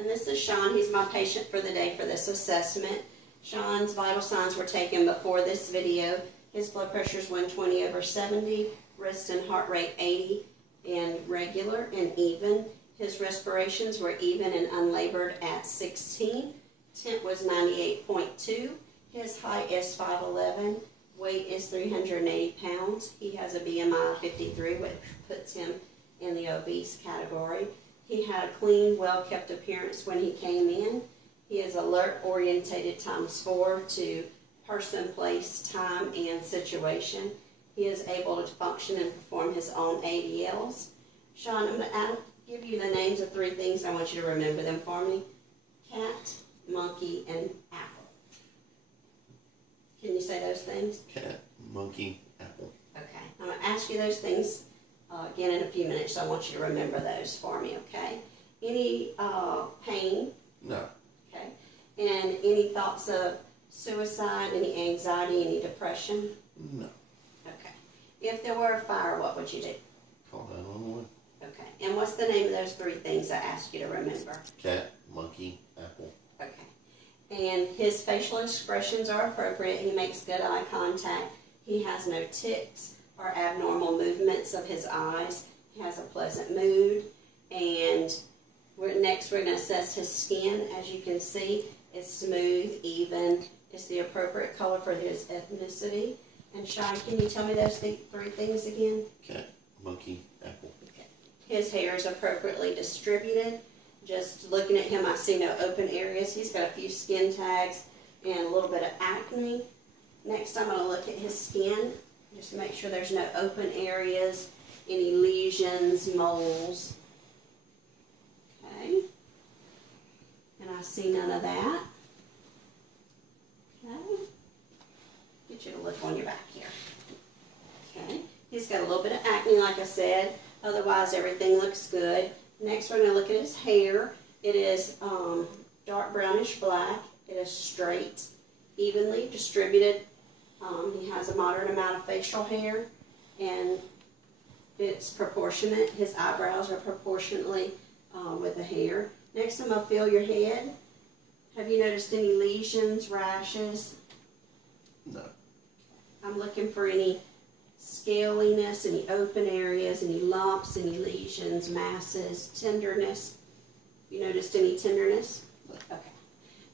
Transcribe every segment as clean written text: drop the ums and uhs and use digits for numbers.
And this is Sean. He's my patient for the day for this assessment. Sean's vital signs were taken before this video. His blood pressure is 120/70, wrist and heart rate 80 and regular and even. His respirations were even and unlabored at 16. Temp was 98.2. His height is 5'11". Weight is 380 pounds. He has a BMI of 53, which puts him in the obese category. He had a clean, well-kept appearance when he came in. He is alert, orientated ×4 to person, place, time, and situation. He is able to function and perform his own ADLs. Sean, I'm going to give you the names of 3 things. I want you to remember them for me. Cat, monkey, and apple. Can you say those things? Cat, monkey, apple. Okay. I'm going to ask you those things again in a few minutes, so I want you to remember those for me, okay? Any pain? No. Okay. And any thoughts of suicide, any anxiety, any depression? No. Okay. If there were a fire, what would you do? Call 911. Okay. And what's the name of those 3 things I asked you to remember? Cat, monkey, apple. Okay. And his facial expressions are appropriate. He makes good eye contact. He has no tics or abnormal movements of his eyes. He has a pleasant mood. And next we're going to assess his skin. As you can see, it's smooth, even. It's the appropriate color for his ethnicity. And Sean, can you tell me those 3 things again? Cat, monkey, apple. Okay. His hair is appropriately distributed. Just looking at him, I see no open areas. He's got a few skin tags and a little bit of acne. Next, I'm going to look at his skin. Just make sure there's no open areas, any lesions, moles. Okay. And I see none of that. Okay. Get you to look on your back here. Okay. He's got a little bit of acne, like I said. Otherwise, everything looks good. Next, we're going to look at his hair. It is dark brownish black. It is straight, evenly distributed. He has a moderate amount of facial hair, and it's proportionate. His eyebrows are proportionately with the hair. Next, I'm going to feel your head. Have you noticed any lesions, rashes? No. I'm looking for any scaliness, any open areas, any lumps, any lesions, masses, tenderness. You noticed any tenderness? No. Okay.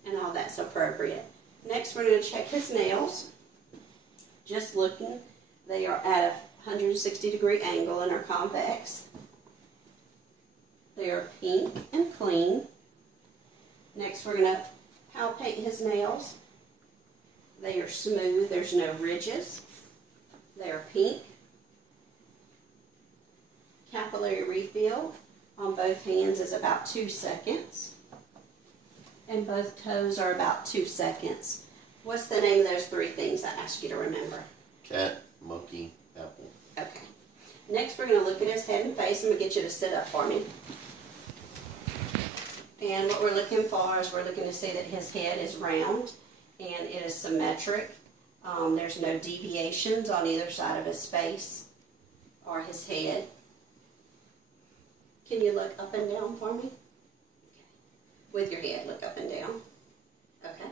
And all that's appropriate. Next, we're going to check his nails. Just looking, they are at a 160-degree angle and are convex. They are pink and clean. Next, we're going to palpate his nails. They are smooth. There's no ridges. They are pink. Capillary refill on both hands is about 2 seconds. And both toes are about 2 seconds. What's the name of those 3 things I asked you to remember? Cat, monkey, apple. Okay. Next, we're going to look at his head and face. I'm going to get you to sit up for me. And what we're looking for is we're looking to see that his head is round and it is symmetric. There's no deviations on either side of his face or his head. Can you look up and down for me? Okay. With your head, look up and down. Okay.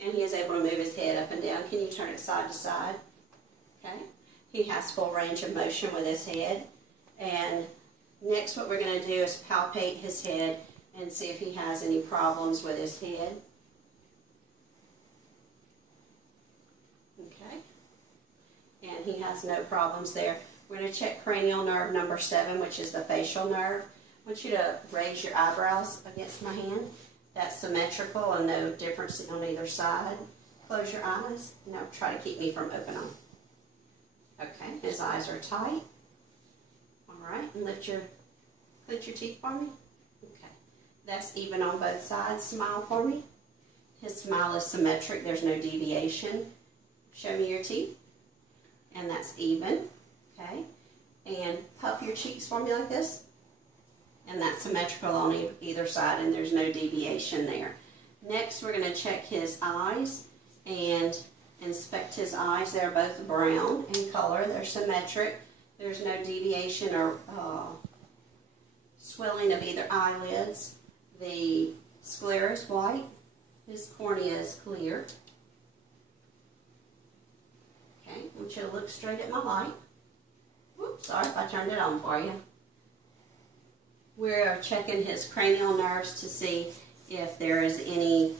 And he is able to move his head up and down. Can you turn it side to side? Okay. He has full range of motion with his head. And next what we're going to do is palpate his head and see if he has any problems with his head. Okay. And he has no problems there. We're going to check cranial nerve number 7, which is the facial nerve. I want you to raise your eyebrows against my hand. That's symmetrical and no difference on either side. Close your eyes. Now try to keep me from opening them. Okay, his eyes are tight. All right, and clench your teeth for me. Okay, that's even on both sides. Smile for me. His smile is symmetric. There's no deviation. Show me your teeth. And that's even. Okay, and puff your cheeks for me like this. And that's symmetrical on either side, and there's no deviation there. Next, we're going to check his eyes and inspect his eyes. They're both brown in color. They're symmetric. There's no deviation or swelling of either eyelids. The sclera is white. His cornea is clear. Okay, I want you to look straight at my light. Whoops, sorry if I turned it on for you. We're checking his cranial nerves to see if there is any,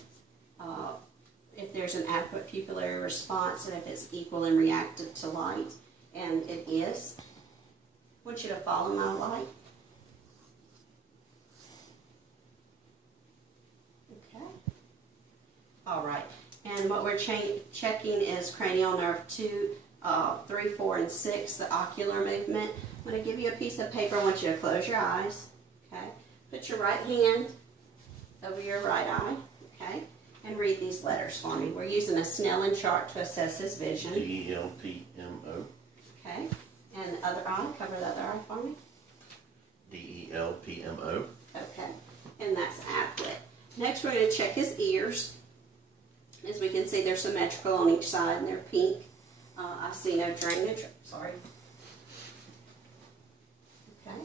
if there's an adequate pupillary response and if it's equal and reactive to light, and it is. I want you to follow my light. Okay. All right. And what we're checking is cranial nerve 2, 3, 4, and 6, the ocular movement. I'm going to give you a piece of paper. I want you to close your eyes. Okay. Put your right hand over your right eye. Okay. And read these letters for me. We're using a Snellen chart to assess his vision. D-E-L-P-M-O. Okay. And the other eye. Cover the other eye for me. D-E-L-P-M-O. Okay. And that's adequate. Next, we're going to check his ears. As we can see, they're symmetrical on each side and they're pink. I see no drainage. Sorry. Okay.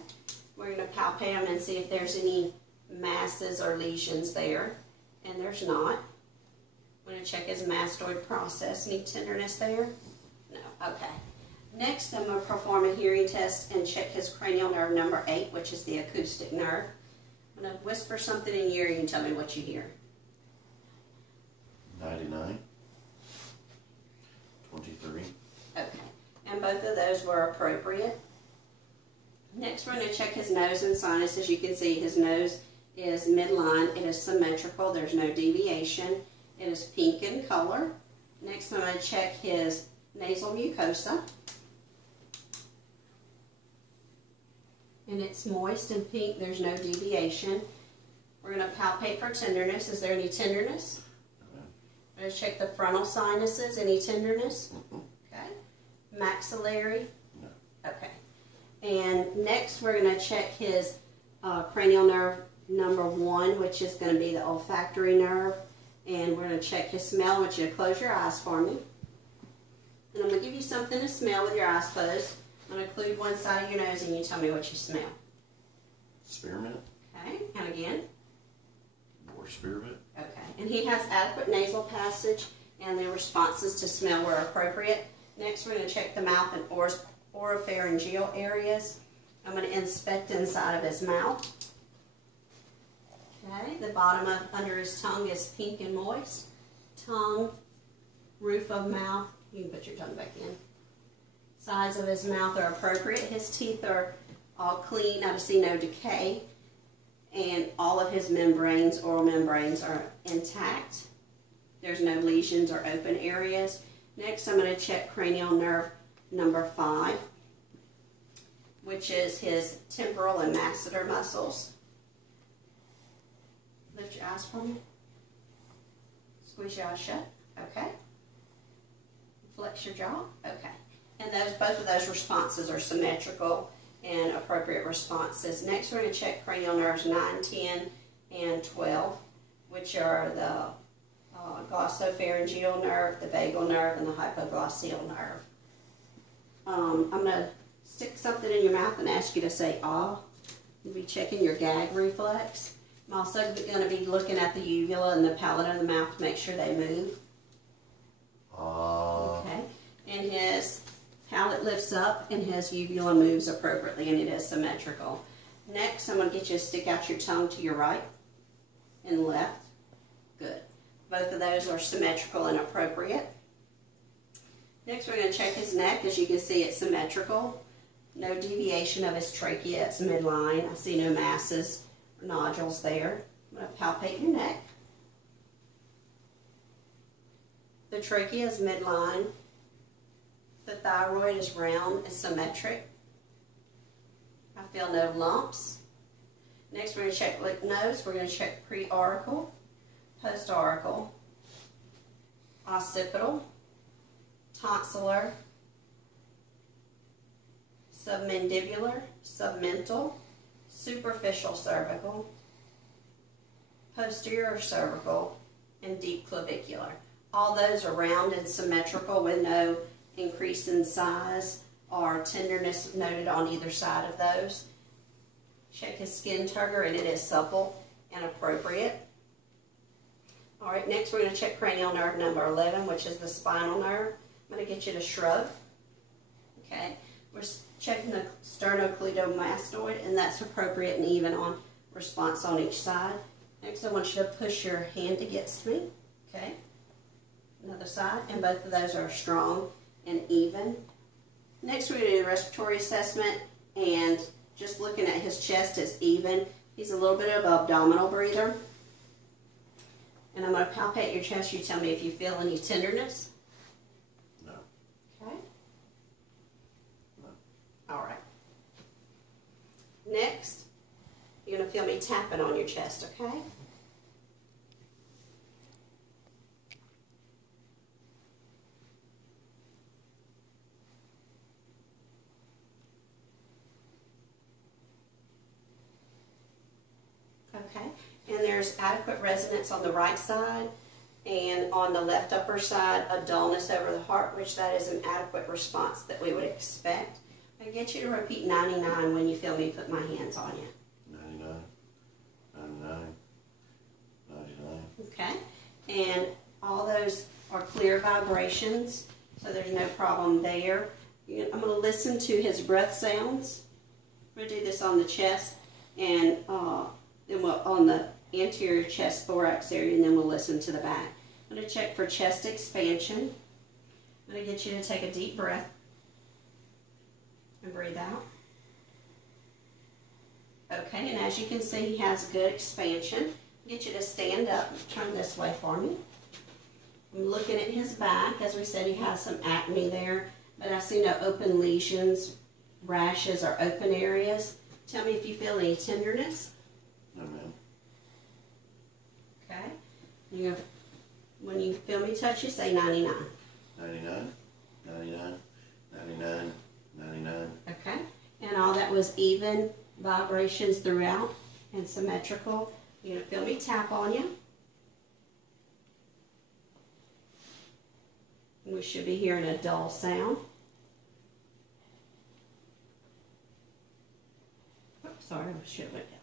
We're going to palpate them and see if there's any masses or lesions there. And there's not. I'm going to check his mastoid process. Any tenderness there? No. Okay. Next, I'm going to perform a hearing test and check his cranial nerve number 8, which is the acoustic nerve. I'm going to whisper something in your ear and tell me what you hear. 99. 23. Okay. And both of those were appropriate. Next, we're going to check his nose and sinus. As you can see, his nose is midline. It is symmetrical. There's no deviation. It is pink in color. Next, I'm going to check his nasal mucosa. And it's moist and pink. There's no deviation. We're going to palpate for tenderness. Is there any tenderness? I'm going to check the frontal sinuses. Any tenderness? Okay. Maxillary? No. Okay. And next we're going to check his cranial nerve number 1, which is going to be the olfactory nerve. And we're going to check his smell. I want you to close your eyes for me. And I'm going to give you something to smell with your eyes closed. I'm going to include one side of your nose and you tell me what you smell. Spearmint. Okay. And again. More spearmint. Okay. And he has adequate nasal passage and the responses to smell were appropriate. Next we're going to check the mouth and oropharyngeal areas. I'm going to inspect inside of his mouth. Okay. The bottom of under his tongue is pink and moist. Tongue, roof of mouth. You can put your tongue back in. Sides of his mouth are appropriate. His teeth are all clean. I see no decay. And all of his membranes, oral membranes, are intact. There's no lesions or open areas. Next, I'm going to check cranial nerve number 5, which is his temporal and masseter muscles. Lift your eyes for me. Squeeze your eyes shut. Okay. Flex your jaw. Okay. And both of those responses are symmetrical and appropriate responses. Next, we're going to check cranial nerves 9, 10, and 12, which are the glossopharyngeal nerve, the vagal nerve, and the hypoglossal nerve. I'm going to stick something in your mouth and ask you to say ah. You'll be checking your gag reflex. I'm also going to be looking at the uvula and the palate of the mouth to make sure they move. Okay. And his palate lifts up and his uvula moves appropriately and it is symmetrical. Next, I'm going to get you to stick out your tongue to your right and left. Good. Both of those are symmetrical and appropriate. Next, we're going to check his neck. As you can see, it's symmetrical. No deviation of his trachea. It's midline. I see no masses or nodules there. I'm going to palpate your neck. The trachea is midline. The thyroid is round and symmetric. I feel no lumps. Next, we're going to check lymph nodes. We're going to check pre-auricle, post-auricle, occipital, tonsillar, submandibular, submental, superficial cervical, posterior cervical, and deep clavicular. All those are round and symmetrical with no increase in size or tenderness noted on either side of those. Check his skin turgor and it is supple and appropriate. right, next we're going to check cranial nerve number 11, which is the spinal nerve. I'm going to get you to shrug. Okay, we're checking the sternocleidomastoid, and that's appropriate and even on response on each side. Next, I want you to push your hand against me. Okay, another side, and both of those are strong and even. Next, we're going to do a respiratory assessment, and just looking at his chest, it's even. He's a little bit of an abdominal breather. And I'm going to palpate your chest. You tell me if you feel any tenderness. No. Okay. No. All right. Next, you're going to feel me tapping on your chest, okay? Okay, and there's adequate resonance on the right side, and on the left upper side, a dullness over the heart, which that is an adequate response that we would expect. I get you to repeat 99 when you feel me put my hands on you. 99, 99, 99. Okay, and all those are clear vibrations, so there's no problem there. I'm going to listen to his breath sounds. I'm going to do this on the chest, and then we'll on the anterior chest thorax area, and then we'll listen to the back. I'm going to check for chest expansion. I'm going to get you to take a deep breath and breathe out. Okay, and as you can see, he has good expansion. Get you to stand up and turn this way for me. I'm looking at his back. As we said, he has some acne there, but I see no open lesions, rashes, or open areas. Tell me if you feel any tenderness. No, ma'am. Okay. When you feel me touch you, say 99. 99, 99, 99, 99. Okay. And all that was even vibrations throughout and symmetrical. You're going to feel me tap on you. We should be hearing a dull sound. Oops, sorry, I should have went down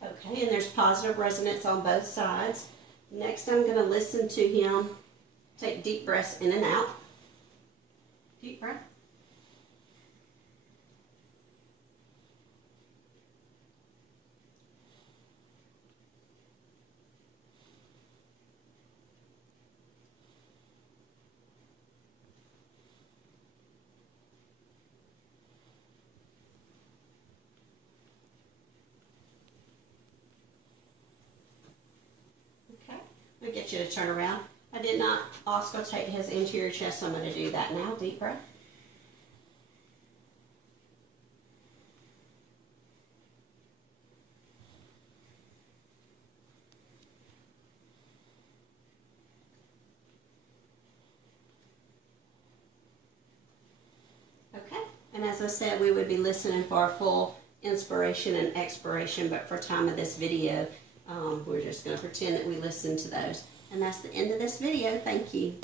that way. Okay, and there's positive resonance on both sides. Next, I'm going to listen to him take deep breaths in and out. Deep breath. Okay, I'm going to get you to turn around. I did not auscultate his anterior chest, so I'm going to do that now. Deep breath. Okay, and as I said, we would be listening for a full inspiration and expiration, but for time of this video, we're just going to pretend that we listen to those. And that's the end of this video. Thank you.